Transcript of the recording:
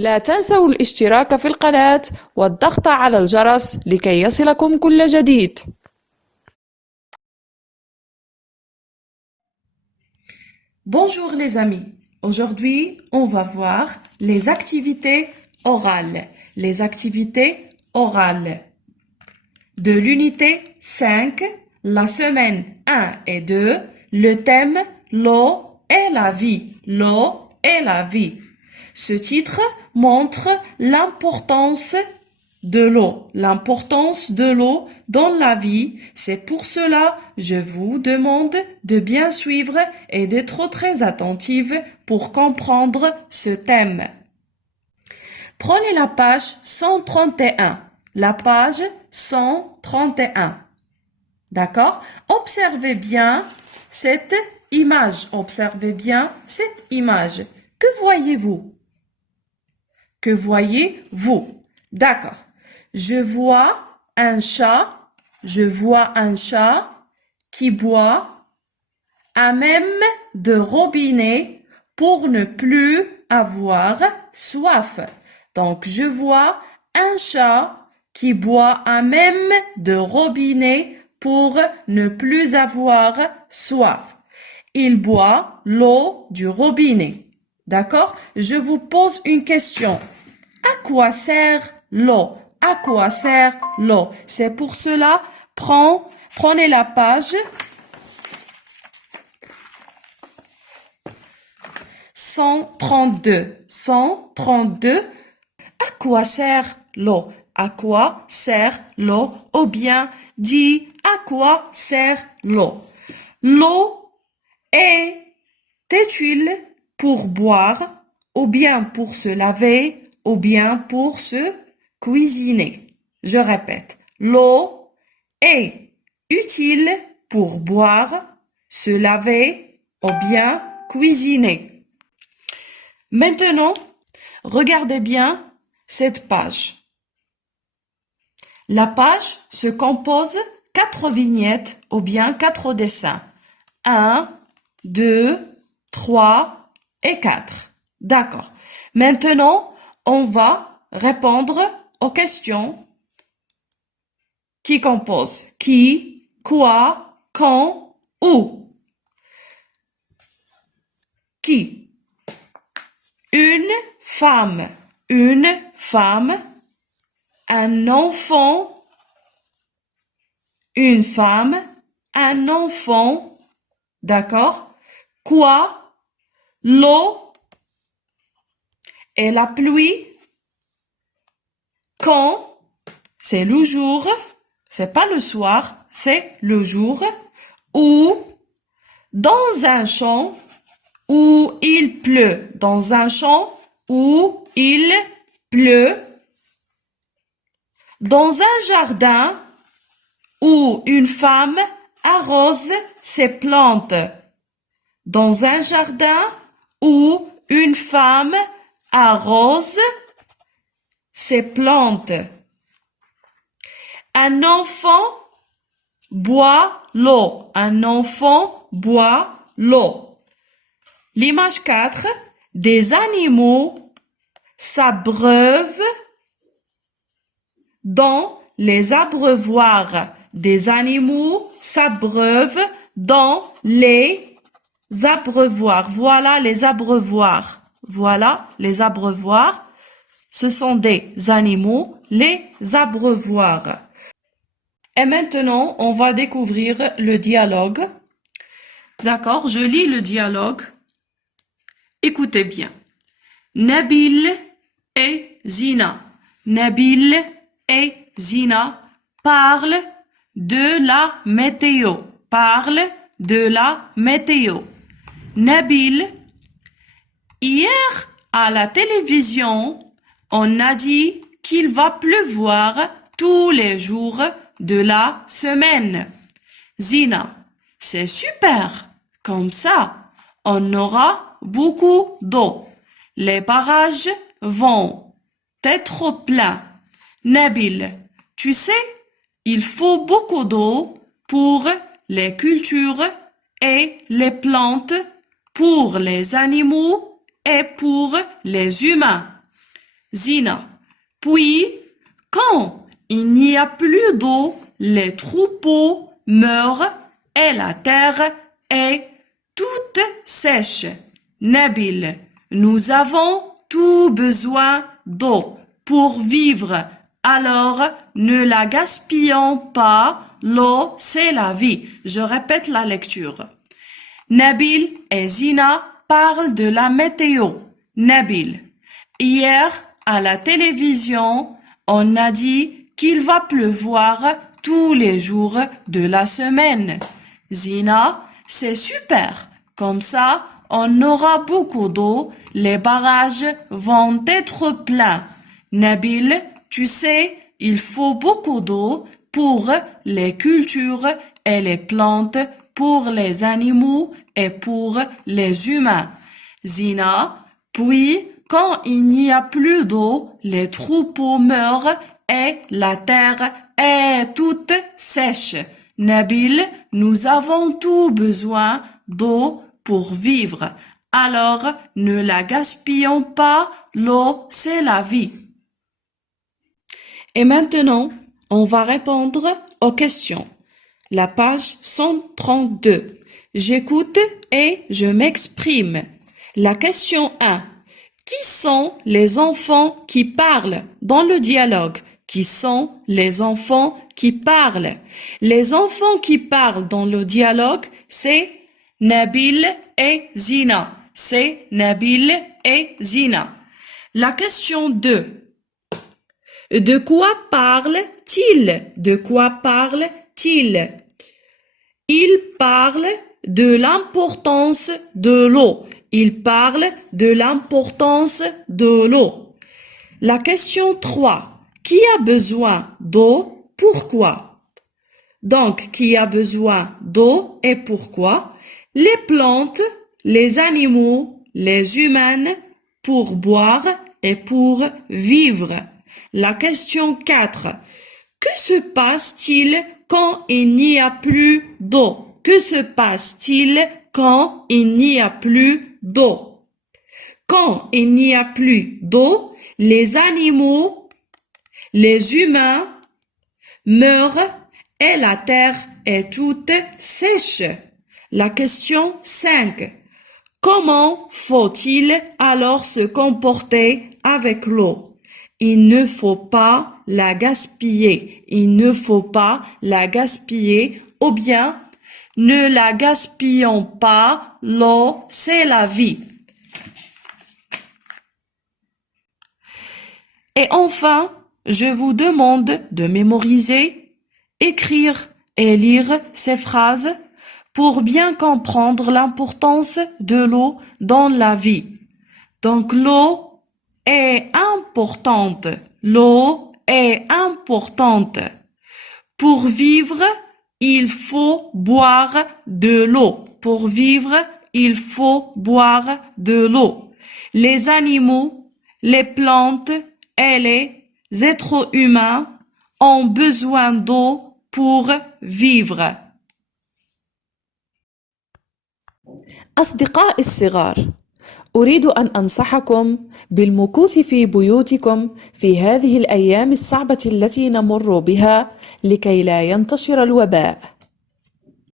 لا تنسوا الاشتراك في القناة والضغط على الجرس لكي يصلكم كل جديد. Bonjour les amis, aujourd'hui on va voir les activités orales. Les activités orales de l'unité 5, la semaine 1 et 2, le thème l'eau et la vie. L'eau et la vie. Ce titre montre l'importance de l'eau. L'importance de l'eau dans la vie. C'est pour cela je vous demande de bien suivre et d'être très attentive pour comprendre ce thème. Prenez la page 131. La page 131. D'accord? Observez bien cette image. Observez bien cette image. Que voyez-vous? Que voyez-vous? D'accord. Je vois un chat qui boit à même de robinet pour ne plus avoir soif. Donc, je vois un chat qui boit à même de robinet pour ne plus avoir soif. Il boit l'eau du robinet. D'accord? Je vous pose une question. À quoi sert l'eau? À quoi sert l'eau? C'est pour cela, prenez la page 132. 132. À quoi sert l'eau? À quoi sert l'eau? Ou bien dis à quoi sert l'eau? L'eau est utile pour boire, ou bien pour se laver, ou bien pour se cuisiner. Je répète, l'eau est utile pour boire, se laver, ou bien cuisiner. Maintenant, regardez bien cette page. La page se compose 4 vignettes ou bien 4 dessins. 1, 2, 3 et 4. D'accord. Maintenant, on va répondre aux questions qui composent qui, quoi, quand, où. Qui? Une femme, un enfant, une femme, un enfant, d'accord? Quoi? L'eau et la pluie. Quand? C'est le jour, c'est pas le soir, c'est le jour. Où? Dans un champ où il pleut. Dans un champ où il pleut. Dans un jardin où une femme arrose ses plantes. Dans un jardin où une femme arrose ses plantes. Un enfant boit l'eau. Un enfant boit l'eau. L'image 4, des animaux s'abreuvent dans les abreuvoirs. Des animaux s'abreuvent dans les abreuvoirs. Voilà les abreuvoirs. Voilà les abreuvoirs. Ce sont des animaux, les abreuvoirs. Et maintenant, on va découvrir le dialogue. D'accord, je lis le dialogue. Écoutez bien. Nabil et Zina. Nabil et Zina parlent de la météo. Parlent de la météo. Nabil, hier à la télévision, on a dit qu'il va pleuvoir tous les jours de la semaine. Zina, c'est super. Comme ça, on aura beaucoup d'eau. Les barrages vont être pleins. Nabil, tu sais, il faut beaucoup d'eau pour les cultures et les plantes, pour les animaux et pour les humains. Zina. Puis, quand il n'y a plus d'eau, les troupeaux meurent et la terre est toute sèche. Nabil. Nous avons tout besoin d'eau pour vivre. Alors, ne la gaspillons pas. L'eau, c'est la vie. Je répète la lecture. Nabil et Zina parlent de la météo. Nabil. Hier, à la télévision, on a dit qu'il va pleuvoir tous les jours de la semaine. Zina, c'est super. Comme ça, on aura beaucoup d'eau. Les barrages vont être pleins. Nabil, tu sais, il faut beaucoup d'eau pour les cultures et les plantes, pour les animaux et pour les humains. Zina, puis quand il n'y a plus d'eau, les troupeaux meurent et la terre est toute sèche. Nabil, nous avons tout besoin d'eau pour vivre. Alors, ne la gaspillons pas, l'eau, c'est la vie. Et maintenant, on va répondre aux questions. La page 132. J'écoute et je m'exprime. La question 1. Qui sont les enfants qui parlent dans le dialogue? Qui sont les enfants qui parlent? Les enfants qui parlent dans le dialogue, c'est Nabil et Zina. C'est Nabil et Zina. La question 2. De quoi parle-t-il? De quoi parle-t-il? Il parle de l'importance de l'eau. Il parle de l'importance de l'eau. La question 3. Qui a besoin d'eau? Pourquoi? Donc, qui a besoin d'eau et pourquoi? Les plantes, les animaux, les humains pour boire et pour vivre. La question 4. Que se passe-t-il quand il n'y a plus d'eau? Que se passe-t-il quand il n'y a plus d'eau? Quand il n'y a plus d'eau, les animaux, les humains meurent et la terre est toute sèche. La question 5. Comment faut-il alors se comporter avec l'eau? Il ne faut pas la gaspiller. Il ne faut pas la gaspiller ou bien ne la gaspillons pas. L'eau, c'est la vie. Et enfin, je vous demande de mémoriser, écrire et lire ces phrases pour bien comprendre l'importance de l'eau dans la vie. Donc, l'eau est importante. L'eau est importante. Pour vivre, il faut boire de l'eau. Pour vivre, il faut boire de l'eau. Les animaux, les plantes et les êtres humains ont besoin d'eau pour vivre. أصدقائي الصغار، أريد أن أنصحكم بالمكوث في بيوتكم في هذه الأيام الصعبة التي نمر بها لكي لا ينتشر الوباء.